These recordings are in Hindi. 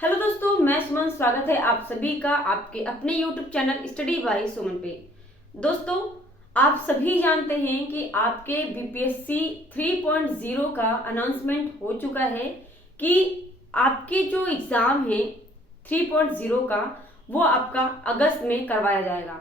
हेलो दोस्तों, मैं सुमन। स्वागत है आप सभी का आपके अपने YouTube चैनल स्टडी बाय सुमन पे। दोस्तों, आप सभी जानते हैं कि आपके बीपीएससी 3.0 का अनाउंसमेंट हो चुका है कि आपके जो एग्ज़ाम है 3.0 का वो आपका अगस्त में करवाया जाएगा।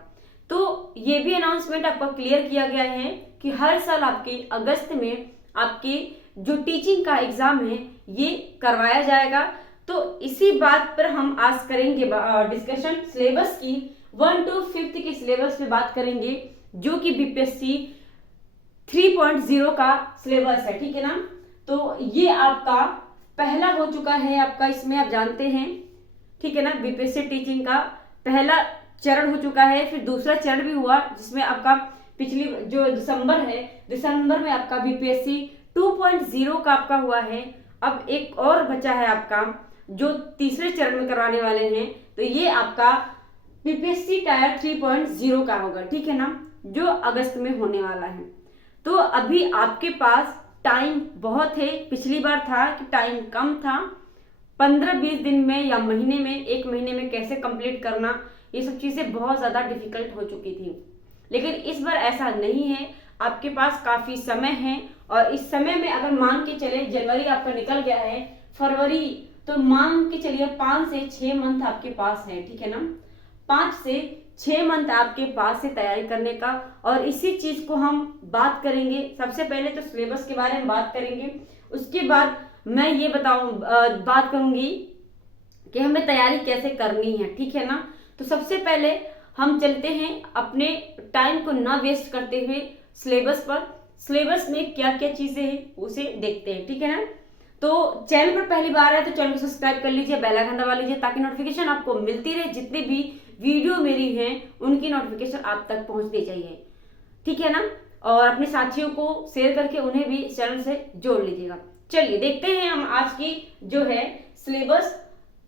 तो ये भी अनाउंसमेंट आपका क्लियर किया गया है कि हर साल आपके अगस्त में आपके जो टीचिंग का एग्ज़ाम है ये करवाया जाएगा। तो इसी बात पर हम आज करेंगे डिस्कशन सिलेबस की। 1 to 5 के सिलेबस पे बात करेंगे जो कि बीपीएससी 3.0 का सिलेबस है, ठीक है ना। तो ये आपका पहला हो चुका है, आपका इसमें आप जानते हैं, ठीक है ना। बीपीएससी टीचिंग का पहला चरण हो चुका है, फिर दूसरा चरण भी हुआ जिसमें आपका पिछली जो दिसंबर में आपका बीपीएससी 2.0 का आपका हुआ है। अब एक और बचा है आपका जो तीसरे चरण में करवाने वाले हैं, तो ये आपका बीपीएससी टायर 3.0 का होगा, ठीक है ना, जो अगस्त में होने वाला है। तो अभी आपके पास टाइम बहुत है। पिछली बार था कि टाइम कम था, 15-20 दिन में या महीने में, एक महीने में कैसे कंप्लीट करना, ये सब चीज़ें बहुत ज़्यादा डिफिकल्ट हो चुकी थी। लेकिन इस बार ऐसा नहीं है, आपके पास काफ़ी समय है। और इस समय में अगर मान के चले जनवरी आपका निकल गया है, फरवरी, तो मान के चलिए 5 से 6 मंथ आपके पास है, ठीक है ना। 5 से 6 मंथ आपके पास से तैयारी करने का। और इसी चीज को हम बात करेंगे। सबसे पहले तो सिलेबस के बारे में बात करेंगे, उसके बाद मैं ये बात करूंगी कि हमें तैयारी कैसे करनी है, ठीक है ना। तो सबसे पहले हम चलते हैं अपने टाइम को ना वेस्ट करते हुए सिलेबस पर। सिलेबस में क्या क्या चीजें हैं उसे देखते हैं, ठीक है ना। तो चैनल पर पहली बार है तो चैनल को सब्सक्राइब कर लीजिए, बेल आइकन दबा लीजिए ताकि नोटिफिकेशन आपको मिलती रहे। जितने भी वीडियो मेरी हैं उनकी नोटिफिकेशन आप तक पहुंचनी चाहिए, ठीक है ना। और अपने साथियों को शेयर करके उन्हें भी चैनल से जोड़ लीजिएगा। चलिए देखते हैं हम आज की जो है सिलेबस।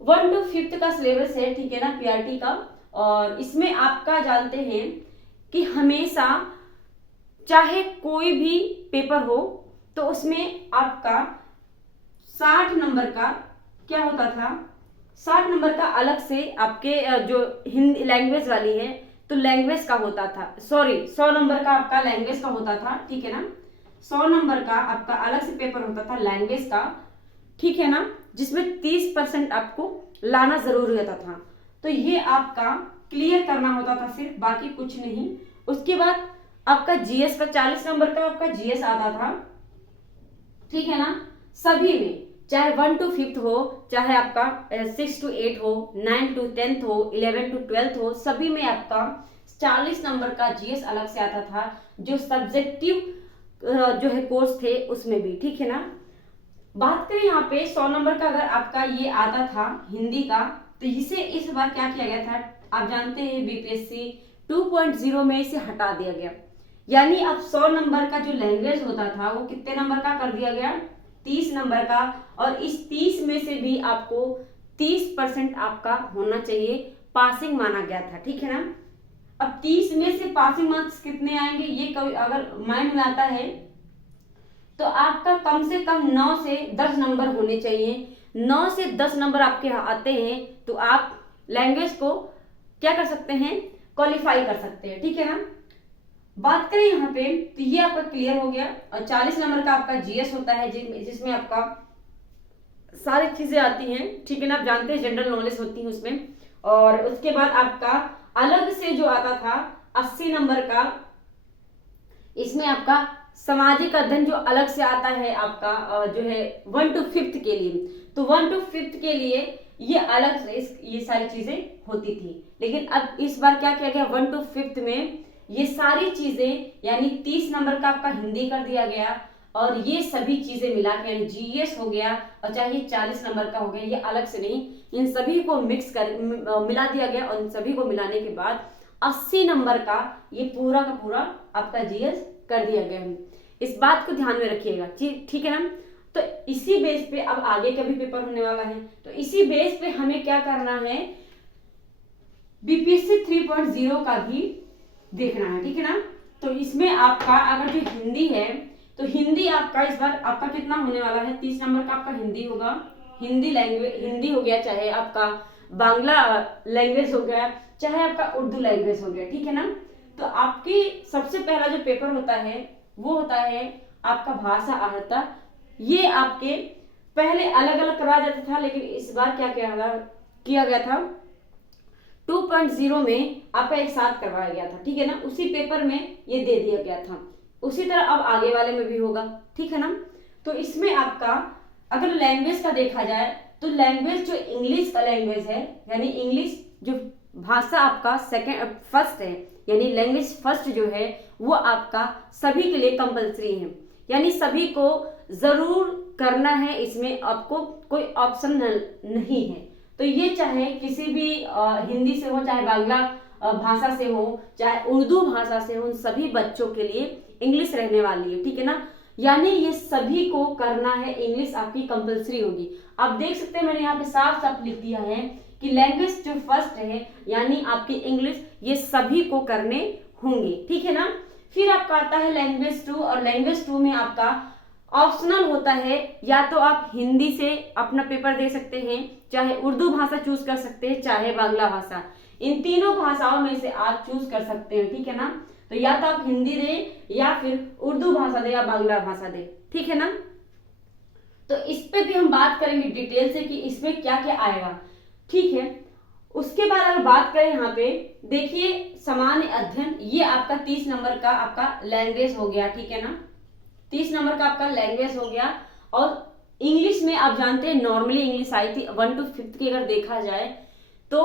1 to 5 का सिलेबस है, ठीक है ना, पीआरटी का। और इसमें आपका जानते हैं कि हमेशा चाहे कोई भी पेपर हो तो उसमें आपका 60 नंबर का क्या होता था, 60 नंबर का अलग से आपके जो हिंदी लैंग्वेज वाली है तो लैंग्वेज का होता था। सॉरी, 100 नंबर का आपका लैंग्वेज का होता था, ठीक है ना। 100 नंबर का आपका अलग से पेपर होता था लैंग्वेज का, ठीक है ना, जिसमें 30% आपको लाना जरूरी होता था। तो ये आपका क्लियर करना होता था सिर्फ, बाकी कुछ नहीं। उसके बाद आपका जीएस का 40 नंबर का आपका जीएस आता था, ठीक है ना। सभी में चाहे 1 to 5 हो, चाहे आपका 6 to 8 हो, 9 to 10 हो, 11 to 12 हो, सभी में आपका 40 नंबर का जीएस अलग से आता था, जो सब्जेक्टिव जो है कोर्स थे उसमें भी, ठीक है ना। बात करें यहाँ पे 100 नंबर का, अगर आपका ये आता था हिंदी का, तो इसे इस बार क्या किया गया था, आप जानते हैं बीपीएससी 2.0 में इसे हटा दिया गया। यानी अब 100 नंबर का जो लैंग्वेज होता था वो कितने नंबर का कर दिया गया, 30 नंबर का। और इस 30 में से भी आपको 30% आपका होना चाहिए, पासिंग माना गया था, ठीक है ना। अब 30 में से पासिंग मार्क्स कितने आएंगे, ये कभी अगर माइंड में आता है तो आपका कम से कम 9 से 10 नंबर होने चाहिए। 9 से 10 नंबर आपके आते हैं तो आप लैंग्वेज को क्या कर सकते हैं, क्वालिफाई कर सकते हैं, ठीक है ना। बात करें यहाँ पे तो ये आपका क्लियर हो गया। और 40 नंबर का आपका जीएस होता है जिसमें आपका सारी चीजें आती हैं, ठीक है ना, आप जानते हैं जनरल नॉलेज होती है उसमें। और उसके बाद आपका अलग से जो आता था 80 नंबर का, इसमें आपका सामाजिक अध्ययन जो अलग से आता है आपका जो है 1 to 5 के लिए। तो 1 to 5 के लिए ये अलग से ये सारी चीजें होती थी। लेकिन अब इस बार क्या किया गया, 1 to 5 में ये सारी चीजें यानी 30 नंबर का आपका हिंदी कर दिया गया। और ये सभी चीजें मिला के यानी जीएस हो गया और चाहे 40 नंबर का हो गया, ये अलग से नहीं, इन सभी को मिक्स कर मिला दिया गया। और इन सभी को मिलाने के बाद 80 नंबर का ये पूरा का पूरा आपका जीएस कर दिया गया है। इस बात को ध्यान में रखिएगा, ठीक है ना। तो इसी बेस पे अब आगे का भी पेपर होने वाला है, तो इसी बेस पे हमें क्या करना है, बीपीएससी 3.0 का भी देखना है, ठीक है ना। तो इसमें आपका अगर जो हिंदी है तो हिंदी आपका इस बार आपका कितना होने वाला है, 30 नंबर का आपका हिंदी होगा, हिंदी लैंग्वेज, हिंदी हो गया, चाहे आपका बांग्ला लैंग्वेज हो गया, चाहे आपका उर्दू लैंग्वेज हो गया, ठीक है ना। तो आपकी सबसे पहला जो पेपर होता है वो होता है आपका भाषा अर्हता। ये आपके पहले अलग अलग करवाया जाता था, लेकिन इस बार क्या किया गया था 2.0 में आपका एक साथ करवाया गया था, ठीक है ना। उसी पेपर में ये दे दिया गया था, उसी तरह अब आगे वाले में भी होगा, ठीक है ना। तो इसमें आपका अगर लैंग्वेज का देखा जाए तो लैंग्वेज जो इंग्लिश का लैंग्वेज है, यानी इंग्लिश जो भाषा आपका फर्स्ट है, यानी लैंग्वेज फर्स्ट जो है वो आपका सभी के लिए कंपलसरी है, यानी सभी को जरूर करना है, इसमें आपको कोई ऑप्शन नहीं है। तो ये चाहे किसी भी हिंदी से हो, चाहे बांग्ला भाषा से हो, चाहे उर्दू भाषा से हो, उन सभी बच्चों के लिए इंग्लिश रहने वाली है, ठीक है ना। यानी ये सभी को करना है, इंग्लिश आपकी कंपलसरी होगी। आप देख सकते हैं मैंने यहाँ पे साफ साफ लिख दिया है कि लैंग्वेज जो फर्स्ट है यानी आपकी इंग्लिश, ये सभी को करने होंगे, ठीक है ना। फिर आपका आता है लैंग्वेज 2, और लैंग्वेज 2 में आपका ऑप्शनल होता है, या तो आप हिंदी से अपना पेपर दे सकते हैं, चाहे उर्दू भाषा चूज कर सकते हैं, चाहे बांग्ला भाषा, इन तीनों भाषाओं में से आप चूज कर सकते हैं, ठीक है ना। तो या तो आप हिंदी दे या फिर उर्दू भाषा दे या बांग्ला भाषा दे, ठीक है ना। तो इस पे भी हम बात करेंगे डिटेल से कि इसमें क्या क्या आएगा, ठीक है। उसके बाद अगर बात करें यहाँ पे देखिए सामान्य अध्ययन, ये आपका 30 नंबर का आपका लैंग्वेज हो गया, ठीक है ना। 30 नंबर का आपका लैंग्वेज हो गया। और इंग्लिश में आप जानते हैं नॉर्मली इंग्लिश आई थी 1 to 5 की, अगर देखा जाए तो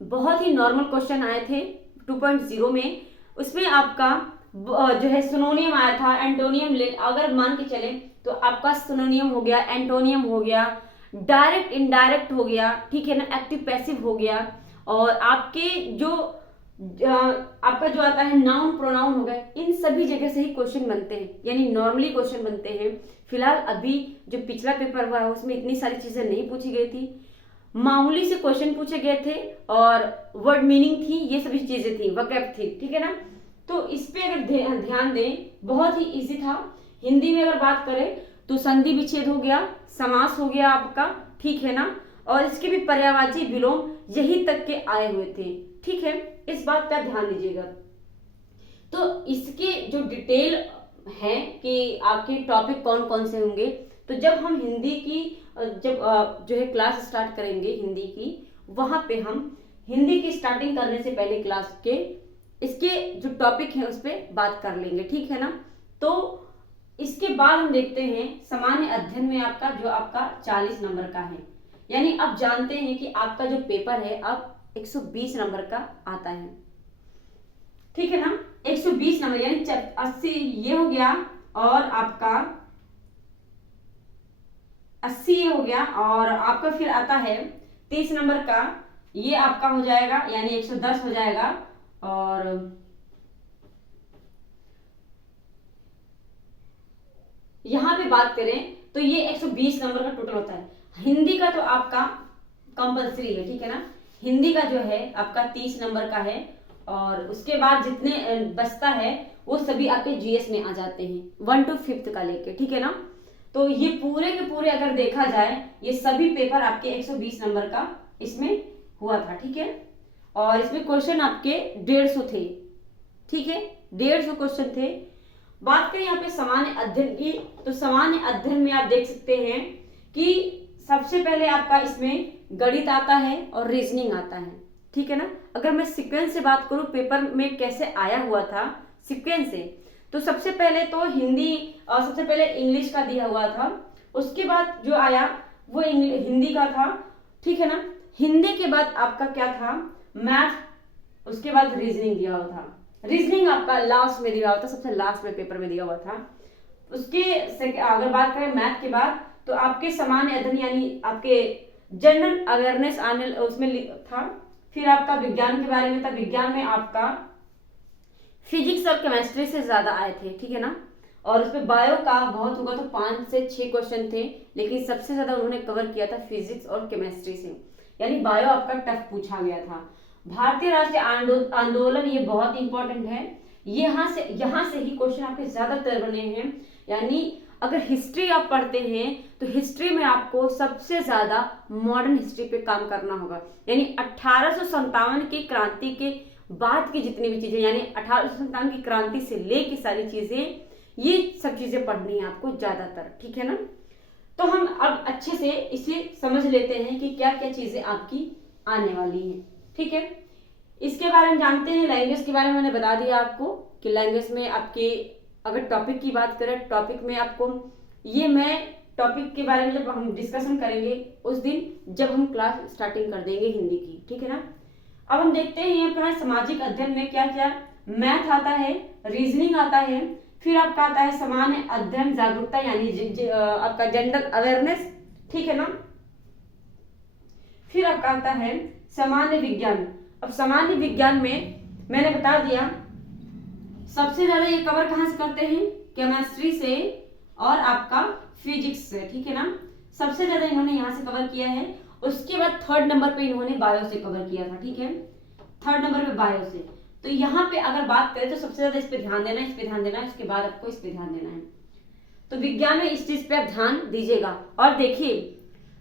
बहुत ही नॉर्मल क्वेश्चन आए थे 2.0 में। उसमें आपका जो है सिनोनियम आया था, एंटोनियम अगर मान के चले तो आपका सिनोनियम हो गया, एंटोनियम हो गया, डायरेक्ट इनडायरेक्ट हो गया, ठीक है ना, एक्टिव पैसिव हो गया, और आपके जो आपका जो आता है नाउन प्रोनाउन हो गए, इन सभी जगह से ही क्वेश्चन बनते हैं, यानी नॉर्मली क्वेश्चन बनते हैं। फिलहाल अभी जो पिछला पेपर हुआ है उसमें इतनी सारी चीजें नहीं पूछी गई थी, मामूली से क्वेश्चन पूछे गए थे और वर्ड मीनिंग थी, ये सभी चीजें थी, वोकैब थी, ठीक है ना। तो इस पे अगर ध्यान दें बहुत ही इजी था। हिंदी में अगर बात करें तो संधि विच्छेद हो गया, समास हो गया आपका, ठीक है ना, और इसके भी पर्यायवाची विलोम यही तक के आए हुए थे, ठीक है, इस बात का ध्यान दीजिएगा। तो इसके जो डिटेल है कि आपके टॉपिक कौन कौन से होंगे, तो जब हम हिंदी की जब जो है क्लास स्टार्ट करेंगे हिंदी की, वहां पे हम हिंदी की स्टार्टिंग करने से पहले क्लास के इसके जो टॉपिक है उस पर बात कर लेंगे, ठीक है ना। तो इसके बाद हम देखते हैं सामान्य अध्ययन में आपका जो आपका 40 नंबर का है, यानी अब जानते हैं कि आपका जो पेपर है अब 120 नंबर का आता है, ठीक है ना। 120 नंबर यानी 80 ये हो गया, और आपका 80 ये हो गया, और आपका फिर आता है 30 नंबर का, ये आपका हो जाएगा यानी 110 हो जाएगा। और यहां पे बात करें तो ये 120 नंबर का टोटल होता है। हिंदी का तो आपका कंपलसरी है, ठीक है ना। हिंदी का जो है आपका 30 नंबर का है, और उसके बाद जितने बचता है वो सभी आपके जीएस में आ जाते हैं 1 to 5 का लेके, ठीक है ना। तो ये पूरे के पूरे अगर देखा जाए ये सभी पेपर आपके 120 नंबर का इसमें हुआ था, ठीक है। और इसमें क्वेश्चन आपके 150 थे, ठीक है, 150 क्वेश्चन थे। बात करें यहाँ पे सामान्य अध्ययन की, तो सामान्य अध्ययन में आप देख सकते हैं कि सबसे पहले आपका इसमें गणित आता है और रीजनिंग आता है, ठीक है ना। अगर मैं सीक्वेंस से बात करूं पेपर में कैसे आया हुआ था सीक्वेंस से, तो सबसे पहले तो हिंदी और सबसे पहले इंग्लिश का दिया हुआ था, उसके बाद जो आया वो हिंदी का था, ठीक है ना। हिंदी के बाद आपका क्या था मैथ, उसके बाद रीजनिंग दिया हुआ था। रीजनिंग आपका लास्ट में दिया हुआ था, सबसे लास्ट में पेपर में दिया हुआ था। उसके अगर बात करें मैथ के बाद तो आपके सामान्य अध्ययन यानी आपके जनरल अवेयरनेस आने उसमें था। फिर आपका विज्ञान के बारे में था, विज्ञान में आपका फिजिक्स और केमिस्ट्री से ज्यादा आए थे, ठीक है ना। और उसमें बायो का बहुत होगा तो 5 से 6 क्वेश्चन थे, लेकिन सबसे ज्यादा उन्होंने कवर किया था फिजिक्स और केमिस्ट्री से, यानी बायो आपका टफ पूछा गया था। भारतीय राष्ट्रीय आंदोलन ये बहुत इंपॉर्टेंट है, यहाँ से ही क्वेश्चन आपके ज्यादातर बने हैं। यानी अगर हिस्ट्री आप पढ़ते हैं तो हिस्ट्री में आपको सबसे ज्यादा मॉडर्न हिस्ट्री पे काम करना होगा, यानी 1857 की क्रांति के बाद की जितनी भी चीजें, यानी 1857 की क्रांति से लेके सारी चीजें, ये सब चीजें पढ़नी है आपको ज्यादातर, ठीक है ना। तो हम अब अच्छे से इसे समझ लेते हैं कि क्या क्या चीजें आपकी आने वाली हैं, ठीक है। इसके बारे में जानते हैं। लैंग्वेज के बारे में मैंने बता दिया आपको कि लैंग्वेज में आपके अगर टॉपिक की बात करें, टॉपिक में आपको ये मैं टॉपिक के बारे में जब हम डिस्कशन करेंगे उस दिन जब हम क्लास स्टार्टिंग कर देंगे हिंदी की, ठीक है ना। अब हम देखते हैं यहाँ पर सामाजिक अध्ययन में क्या क्या, मैथ आता है, रीजनिंग आता है, फिर आपका आता है सामान्य अध्ययन जागरूकता यानी आपका जनरल अवेयरनेस, ठीक है ना। फिर आपका आता है सामान्य विज्ञान। अब सामान्य विज्ञान में मैंने बता दिया सबसे ज्यादा ये कवर कहां से करते हैं, केमिस्ट्री से और आपका फिजिक्स से, ठीक है ना। सबसे ज्यादा इन्होंने यहाँ से कवर किया है। उसके बाद थर्ड नंबर पे इन्होंने बायो से कवर किया था, ठीक है, थर्ड नंबर पे बायो से। तो यहाँ पे अगर बात करें तो सबसे ज्यादा इस पे ध्यान देना है, इस पे ध्यान देना है, इसके बाद आपको इस पे ध्यान देना है। तो विज्ञान में इस चीज पे आप ध्यान दीजिएगा। और देखिए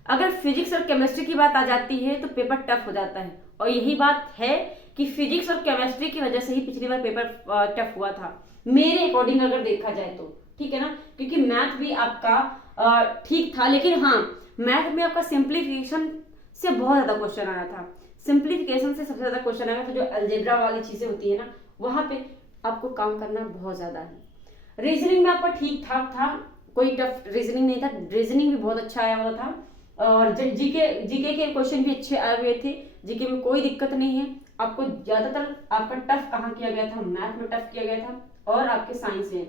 अगर फिजिक्स और केमिस्ट्री की बात आ जाती है तो पेपर टफ हो जाता है, और यही बात है कि फिजिक्स और केमिस्ट्री की वजह से ही पिछली बार पेपर टफ हुआ था मेरे अकॉर्डिंग अगर देखा जाए तो, ठीक है ना। क्योंकि मैथ भी आपका ठीक था, लेकिन हाँ मैथ में आपका सिंप्लीफिकेशन से बहुत ज्यादा क्वेश्चन आया था, सिंप्लीफिकेशन से सबसे ज्यादा क्वेश्चन आया था। जो अलजेब्रा वाली चीजें होती है ना, वहां पे आपको काम करना बहुत ज्यादा है। रीजनिंग में आपका ठीक ठाक था, कोई टफ रीजनिंग नहीं था, रीजनिंग भी बहुत अच्छा आया हुआ था, और जीके के क्वेश्चन भी अच्छे आए हुए थे, जीके में कोई दिक्कत नहीं है। आपको ज्यादातर आपका टफ कहाँ किया गया था, मैथ में टफ किया गया था, और आपके साइंस में।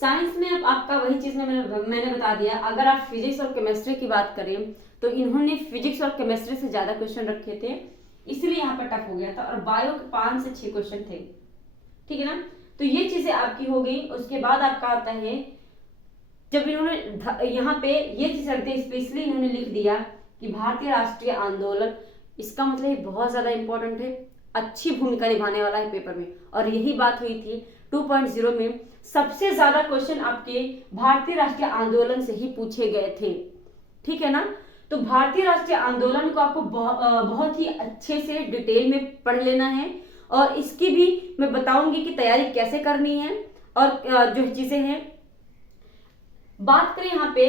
साइंस में अब आपका वही चीज मैंने बता दिया। अगर आप फिजिक्स और केमिस्ट्री की बात करें तो इन्होंने फिजिक्स और केमिस्ट्री से ज्यादा क्वेश्चन रखे थे, इसलिए यहाँ पर टफ हो गया था। और बायो के 5 से 6 क्वेश्चन थे, ठीक है ना। तो ये चीजें आपकी हो गई। उसके बाद आपका आता है जब इन्होंने यहाँ पे ये चीज रखते हैं, स्पेशली इन्होंने लिख दिया कि भारतीय राष्ट्रीय आंदोलन, इसका मतलब ये बहुत ज्यादा इंपॉर्टेंट है, अच्छी भूमिका निभाने वाला है पेपर में। और यही बात हुई थी 2.0 में, सबसे ज्यादा क्वेश्चन आपके भारतीय राष्ट्रीय आंदोलन से ही पूछे गए थे, ठीक है ना। तो भारतीय राष्ट्रीय आंदोलन को आपको बहुत ही अच्छे से डिटेल में पढ़ लेना है, और इसकी भी मैं बताऊंगी कि तैयारी कैसे करनी है और जो चीजें हैं। बात करें यहाँ पे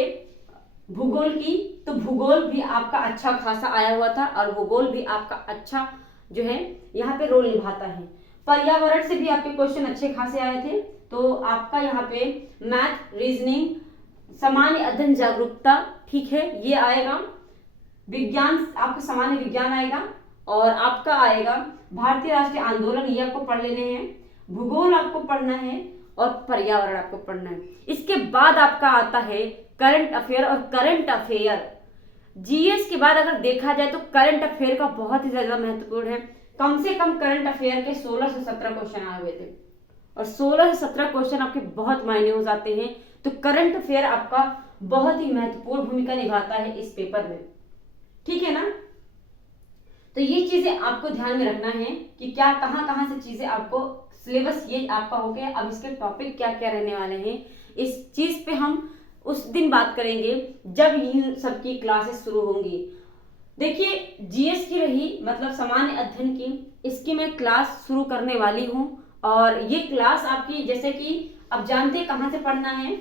भूगोल की, तो भूगोल भी आपका अच्छा खासा आया हुआ था, और भूगोल भी आपका अच्छा जो है यहाँ पे रोल निभाता है। पर्यावरण से भी आपके क्वेश्चन अच्छे खासे आए थे। तो आपका यहाँ पे मैथ, रीजनिंग, सामान्य अध्ययन जागरूकता, ठीक है, ये आएगा। विज्ञान आपका सामान्य विज्ञान आएगा, और आपका आएगा भारतीय राष्ट्रीय आंदोलन, ये आपको पढ़ लेने हैं। भूगोल आपको पढ़ना है, और पर्यावरण आपको पढ़ना है। इसके बाद आपका आता है करंट अफेयर। और करंट अफेयर जीएस के बाद अगर देखा जाए तो करंट अफेयर का बहुत ही ज्यादा महत्वपूर्ण है। कम से कम करंट अफेयर के 16 से 17 क्वेश्चन आए हुए थे, और 16 से 17 क्वेश्चन आपके बहुत मायने हो जाते हैं। तो करंट अफेयर आपका बहुत ही महत्वपूर्ण भूमिका निभाता है इस पेपर में, ठीक है ना। तो ये चीजें आपको ध्यान में रखना है कि क्या कहां से चीजें आपको, सिलेबस ये आपका हो गया। अब इसके टॉपिक क्या क्या रहने वाले हैं, इस चीज पे हम उस दिन बात करेंगे जब इन सबकी क्लासेस शुरू होंगी। देखिए जीएस की रही, मतलब सामान्य अध्ययन की, इसकी मैं क्लास शुरू करने वाली हूं। और ये क्लास आपकी, जैसे कि अब जानते हैं कहां से पढ़ना है,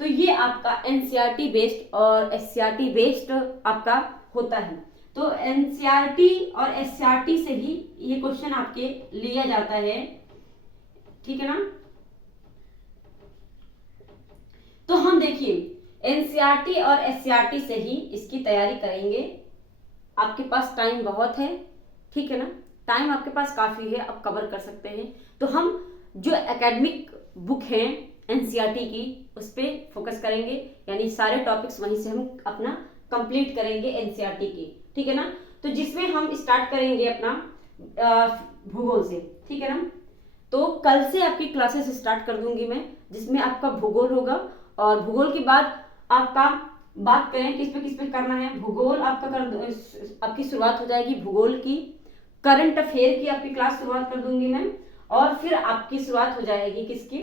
तो ये आपका एनसीईआरटी बेस्ड और एससीईआरटी बेस्ड आपका होता है। तो एनसीईआरटी और एससीईआरटी से ही ये क्वेश्चन आपके लिया जाता है, ठीक है ना। तो हम देखिए एनसीईआरटी और एससीईआरटी से ही इसकी तैयारी करेंगे। आपके पास टाइम बहुत है, ठीक है ना, टाइम आपके पास काफी है, आप कवर कर सकते हैं। तो हम जो एकेडमिक बुक है एनसीईआरटी की, उस पर फोकस करेंगे, यानी सारे टॉपिक्स वहीं से हम अपना कंप्लीट करेंगे एनसीईआरटी की, ठीक है ना। तो जिसमें हम स्टार्ट करेंगे अपना भूगोल से, ठीक है ना। तो कल से आपकी क्लासेस स्टार्ट कर दूंगी मैं, जिसमें आपका भूगोल होगा। और भूगोल के बाद आपका बात करें किस पे करना है, भूगोल आपका आपकी शुरुआत हो जाएगी भूगोल की। करंट अफेयर की आपकी क्लास शुरुआत कर दूंगी मैं, और फिर आपकी शुरुआत हो जाएगी किसकी,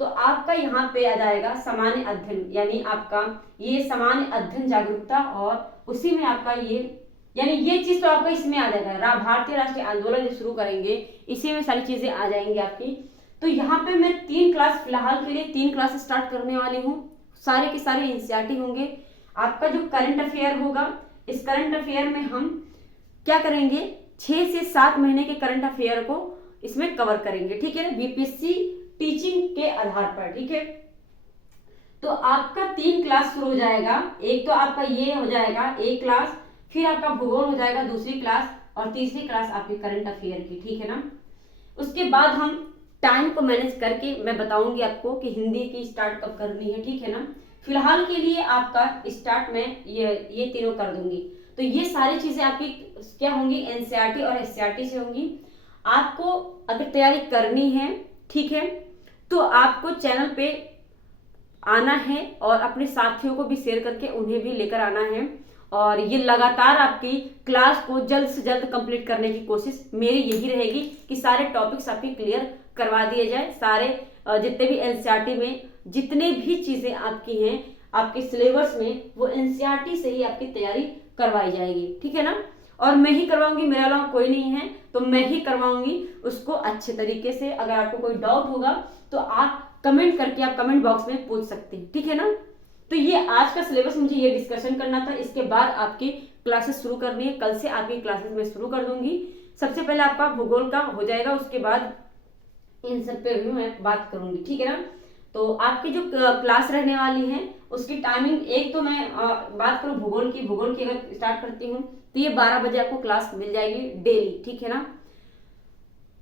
तो आपका यहाँ पे आ जाएगा सामान्य अध्ययन, यानी आपका ये सामान्य अध्ययन जागरूकता, और उसी में आपका ये यानी ये चीज तो आपका इसमें आ जाएगा। भारतीय राष्ट्रीय आंदोलन जो शुरू करेंगे इसी में सारी चीजें आ जाएंगी आपकी। तो यहाँ पे मैं 3 क्लास फिलहाल के लिए 3 क्लास स्टार्ट करने वाली हूँ। सारे के सारे एनसीईआरटी होंगे। आपका जो करंट अफेयर होगा, इस करंट अफेयर में हम क्या करेंगे, 6 से 7 महीने के करंट अफेयर को इसमें कवर करेंगे, ठीक है ना, बीपीएससी टीचिंग के आधार पर, ठीक है। तो आपका 3 क्लास शुरू हो जाएगा। एक तो आपका ये हो जाएगा एक क्लास, फिर आपका भूगोल हो जाएगा दूसरी क्लास, और तीसरी क्लास आपकी करंट अफेयर की, ठीक है ना। उसके बाद हम टाइम को मैनेज करके मैं बताऊंगी आपको कि हिंदी की स्टार्ट कब करनी है, ठीक है ना। फिलहाल के लिए आपका स्टार्ट में ये तीनों कर दूंगी। तो ये सारी चीजें आपकी क्या होंगी, एनसीईआरटी और एससीईआरटी से होंगी। आपको अगर तैयारी करनी है, ठीक है, तो आपको चैनल पे आना है और अपने साथियों को भी शेयर करके उन्हें भी लेकर आना है, और ये लगातार आपकी क्लास को जल्द से जल्द कंप्लीट करने की कोशिश मेरी यही रहेगी कि सारे टॉपिक्स आपके क्लियर करवा दिए जाए। सारे जितने भी एनसीईआरटी में जितने भी चीजें आपकी हैं आपके सिलेबस में, वो एनसीईआरटी से ही आपकी तैयारी करवाई जाएगी, ठीक है ना। और मैं ही करवाऊंगी, मेरे अलावा कोई नहीं है, तो मैं ही करवाऊंगी उसको अच्छे तरीके से। अगर आपको कोई डाउट होगा तो आप कमेंट करके आप कमेंट बॉक्स में पूछ सकते हैं, ठीक है ना। तो ये आज का सिलेबस मुझे ये डिस्कशन करना था। इसके बाद आपकी क्लासेस शुरू करनी है, कल से आपकी क्लासेस मैं शुरू कर दूंगी। सबसे पहले आपका भूगोल का हो जाएगा, उसके बाद इन सब पे भी मैं बात करूंगी, ठीक है ना। तो आपकी जो क्लास रहने वाली है उसकी टाइमिंग, एक तो मैं बात करूं भूगोल की अगर स्टार्ट करती हूँ तो ये 12 बजे आपको क्लास मिल जाएगी डेली, ठीक है ना।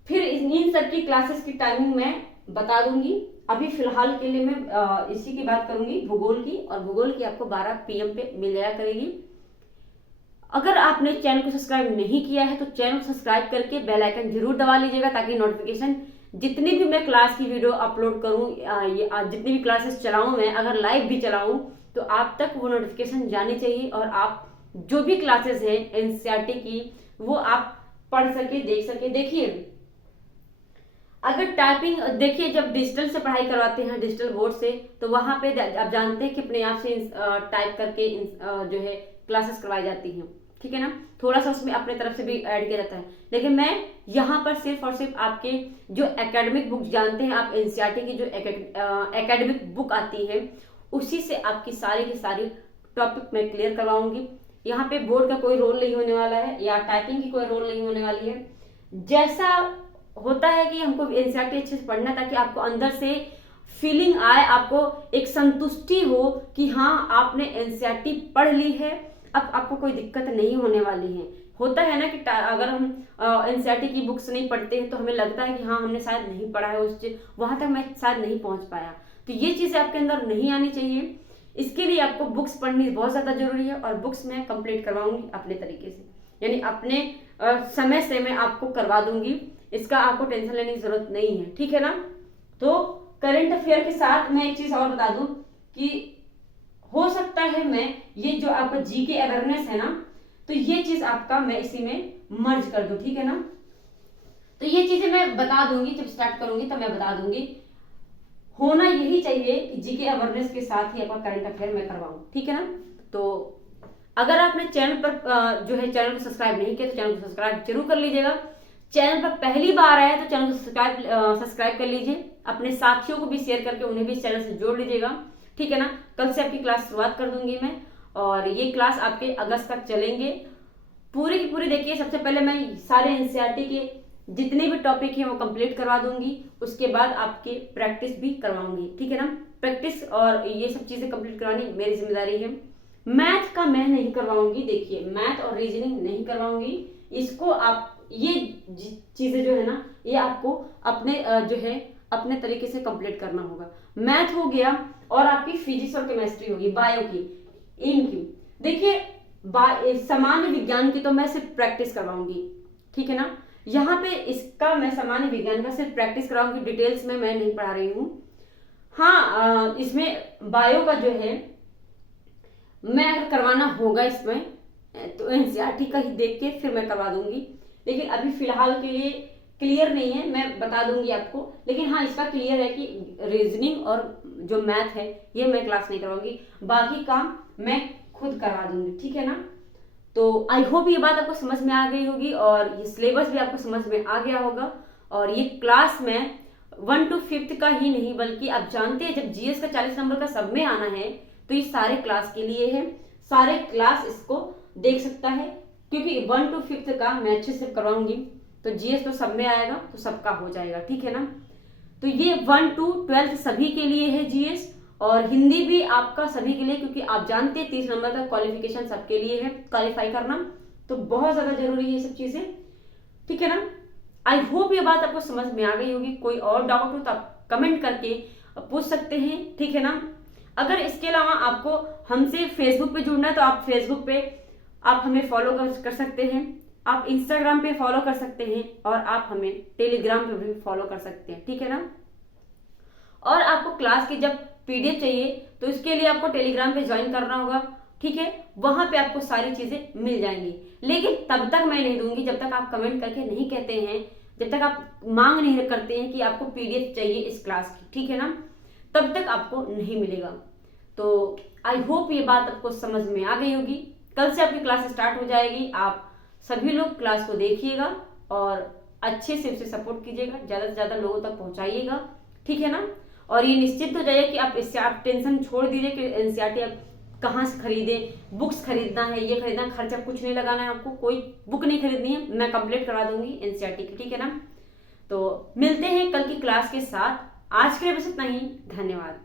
फिर इन सब की क्लासेस की टाइमिंग मैं बता दूंगी। अभी फिलहाल के लिए मैं इसी की बात करूंगी भूगोल की, और भूगोल की आपको 12 PM पे मिल जाया करेगी। अगर आपने चैनल को सब्सक्राइब नहीं किया है तो चैनल को सब्सक्राइब करके बेल आइकन जरूर दबा लीजिएगा, ताकि नोटिफिकेशन जितनी भी मैं क्लास की वीडियो अपलोड करूं, जितनी भी क्लासेस चलाऊं, मैं अगर लाइव भी चलाऊं तो आप तक वो नोटिफिकेशन जानी चाहिए, और आप जो भी क्लासेस हैं एनसीईआरटी की वो आप पढ़ सके, देख सके। देखिए अगर टाइपिंग, देखिए जब डिजिटल से पढ़ाई करवाते हैं डिजिटल बोर्ड से, तो वहां पे आप जानते हैं कि अपने आप से टाइप करके जो है क्लासेस करवाई जाती हैं, ठीक है ना। थोड़ा सा उसमें अपने तरफ से भी ऐड किया जाता है, लेकिन मैं यहाँ पर सिर्फ और सिर्फ आपके जो एकेडमिक बुक जानते हैं आप, एनसीईआरटी की जो एकेडमिक बुक आती है उसी से आपकी सारी की सारी टॉपिक मैं क्लियर करवाऊंगी। यहाँ पे बोर्ड का कोई रोल नहीं होने वाला है, या टाइपिंग की कोई रोल नहीं होने वाली है। जैसा होता है कि हमको एनसीईआरटी अच्छे से पढ़ना, ताकि आपको अंदर से फीलिंग आए, आपको एक संतुष्टि हो कि हाँ आपने एनसीईआरटी पढ़ ली है, अब आपको कोई दिक्कत नहीं होने वाली है। होता है ना कि अगर हम एनसीईआरटी की बुक्स नहीं पढ़ते हैं तो हमें लगता है कि हाँ हमने शायद नहीं पढ़ा है, उस वहां तक मैं शायद नहीं पहुंच पाया। तो ये चीजें आपके अंदर नहीं आनी चाहिए। इसके लिए आपको बुक्स पढ़नी बहुत ज्यादा जरूरी है, और बुक्स मैं कंप्लीट करवाऊंगी अपने तरीके से, यानी अपने समय से मैं आपको करवा दूंगी। इसका आपको टेंशन लेने की जरूरत नहीं है, ठीक है ना। तो करंट अफेयर के साथ मैं एक चीज और बता दूं कि हो सकता है मैं ये जो आपका जीके अवेयरनेस है ना, तो ये चीज आपका मैं इसी में मर्ज कर दूं, ठीक है ना। तो ये चीजें मैं बता दूंगी, जब स्टार्ट करूंगी तब मैं बता दूंगी। होना यही चाहिए कि जीके अवेयरनेस के साथ ही आपका करंट अफेयर मैं करवाऊं, ठीक है ना। तो अगर आपने चैनल पर जो है चैनल को सब्सक्राइब नहीं किया तो चैनल को सब्सक्राइब जरूर कर लीजिएगा। चैनल पर पहली बार आया तो चैनल को सब्सक्राइब कर लीजिए, अपने साथियों को भी शेयर करके उन्हें भी इस चैनल से जोड़ लीजिएगा, ठीक है ना। कल से आपकी क्लास शुरुआत कर दूंगी मैं, और ये क्लास आपके अगस्त तक चलेंगे पूरी की पूरी। देखिए सबसे पहले मैं सारे एनसीईआरटी के जितने भी टॉपिक हैं वो कंप्लीट करवा दूंगी, उसके बाद आपके प्रैक्टिस भी करवाऊंगी, ठीक है ना। प्रैक्टिस और ये सब चीजें कंप्लीट करवानी मेरी जिम्मेदारी है। मैथ का मैं नहीं करवाऊंगी, देखिए मैथ और रीजनिंग नहीं करवाऊंगी, इसको आप ये चीजें जो है ना ये आपको अपने जो है अपने तरीके से कंप्लीट करना होगा। मैथ हो गया, और आपकी फिजिक्स और केमिस्ट्री होगी, बायो की, इनकी देखिए सामान्य विज्ञान की तो मैं सिर्फ प्रैक्टिस करवाऊंगी, ठीक है ना। यहाँ पे इसका मैं सामान्य विज्ञान का सिर्फ प्रैक्टिस कराऊंगी, डिटेल्स में मैं नहीं पढ़ा रही हूँ। हाँ इसमें बायो का जो है मैं अगर करवाना होगा इसमें तो एनसीईआरटी का ही देख के फिर मैं करवा दूंगी, लेकिन अभी फिलहाल के लिए क्लियर नहीं है, मैं बता दूंगी आपको, लेकिन हाँ इसका क्लियर है कि रीजनिंग और जो मैथ है ये मैं क्लास नहीं करवाऊंगी, बाकी काम मैं खुद करा दूंगी, ठीक है ना। तो आई होप ये बात आपको समझ में आ गई होगी और ये सिलेबस भी आपको समझ में आ गया होगा। और ये क्लास में 1 to 5th का ही नहीं, बल्कि आप जानते हैं जब जीएस का 40 नंबर का सब में आना है तो ये सारे क्लास के लिए है, सारे क्लास इसको देख सकता है, क्योंकि 1 to 5th का मैं अच्छे से करवाऊंगी, तो जीएस तो सब में आएगा तो सबका हो जाएगा, ठीक है ना। तो ये 1 to 12th सभी के लिए है जीएस, और हिंदी भी आपका सभी के लिए, क्योंकि आप जानते हैं 30 नंबर का क्वालिफिकेशन सबके लिए है, क्वालिफाई करना तो बहुत ज्यादा जरूरी है ये सब चीजें, ठीक है ना। आई होप ये बात आपको समझ में आ गई होगी। कोई और डाउट हो तो आप कमेंट करके पूछ सकते हैं, ठीक है ना। अगर इसके अलावा आपको हमसे फेसबुक पे जुड़ना है तो आप फेसबुक पे आप हमें फॉलो कर सकते हैं, आप इंस्टाग्राम पे फॉलो कर सकते हैं, और आप हमें टेलीग्राम पे भी फॉलो कर सकते हैं, ठीक है ना। और आपको क्लास की जब पीडीएफ चाहिए तो इसके लिए आपको टेलीग्राम पे ज्वाइन करना होगा, ठीक है, वहां पे आपको सारी चीजें मिल जाएंगी। लेकिन तब तक मैं नहीं दूंगी जब तक आप कमेंट करके नहीं कहते हैं, जब तक आप मांग नहीं करते हैं कि आपको पीडीएफ चाहिए इस क्लास की, ठीक है ना, तब तक आपको नहीं मिलेगा। तो आई होप ये बात आपको समझ में आ गई होगी। कल से आपकी क्लास स्टार्ट हो जाएगी, आप सभी लोग क्लास को देखिएगा और अच्छे से उसे सपोर्ट कीजिएगा, ज्यादा से ज्यादा लोगों तक पहुंचाइएगा, ठीक है ना। और ये निश्चित हो जाइए कि आप टेंशन छोड़ दीजिए कि एनसीईआरटी आप कहाँ से खरीदें, बुक्स खरीदना है, ये खरीदना, खर्चा कुछ नहीं लगाना है, आपको कोई बुक नहीं खरीदनी है, मैं कंप्लीट करवा दूंगी एनसीईआरटी की, ठीक है ना। तो मिलते हैं कल की क्लास के साथ, आज के लिए बस इतना ही, धन्यवाद।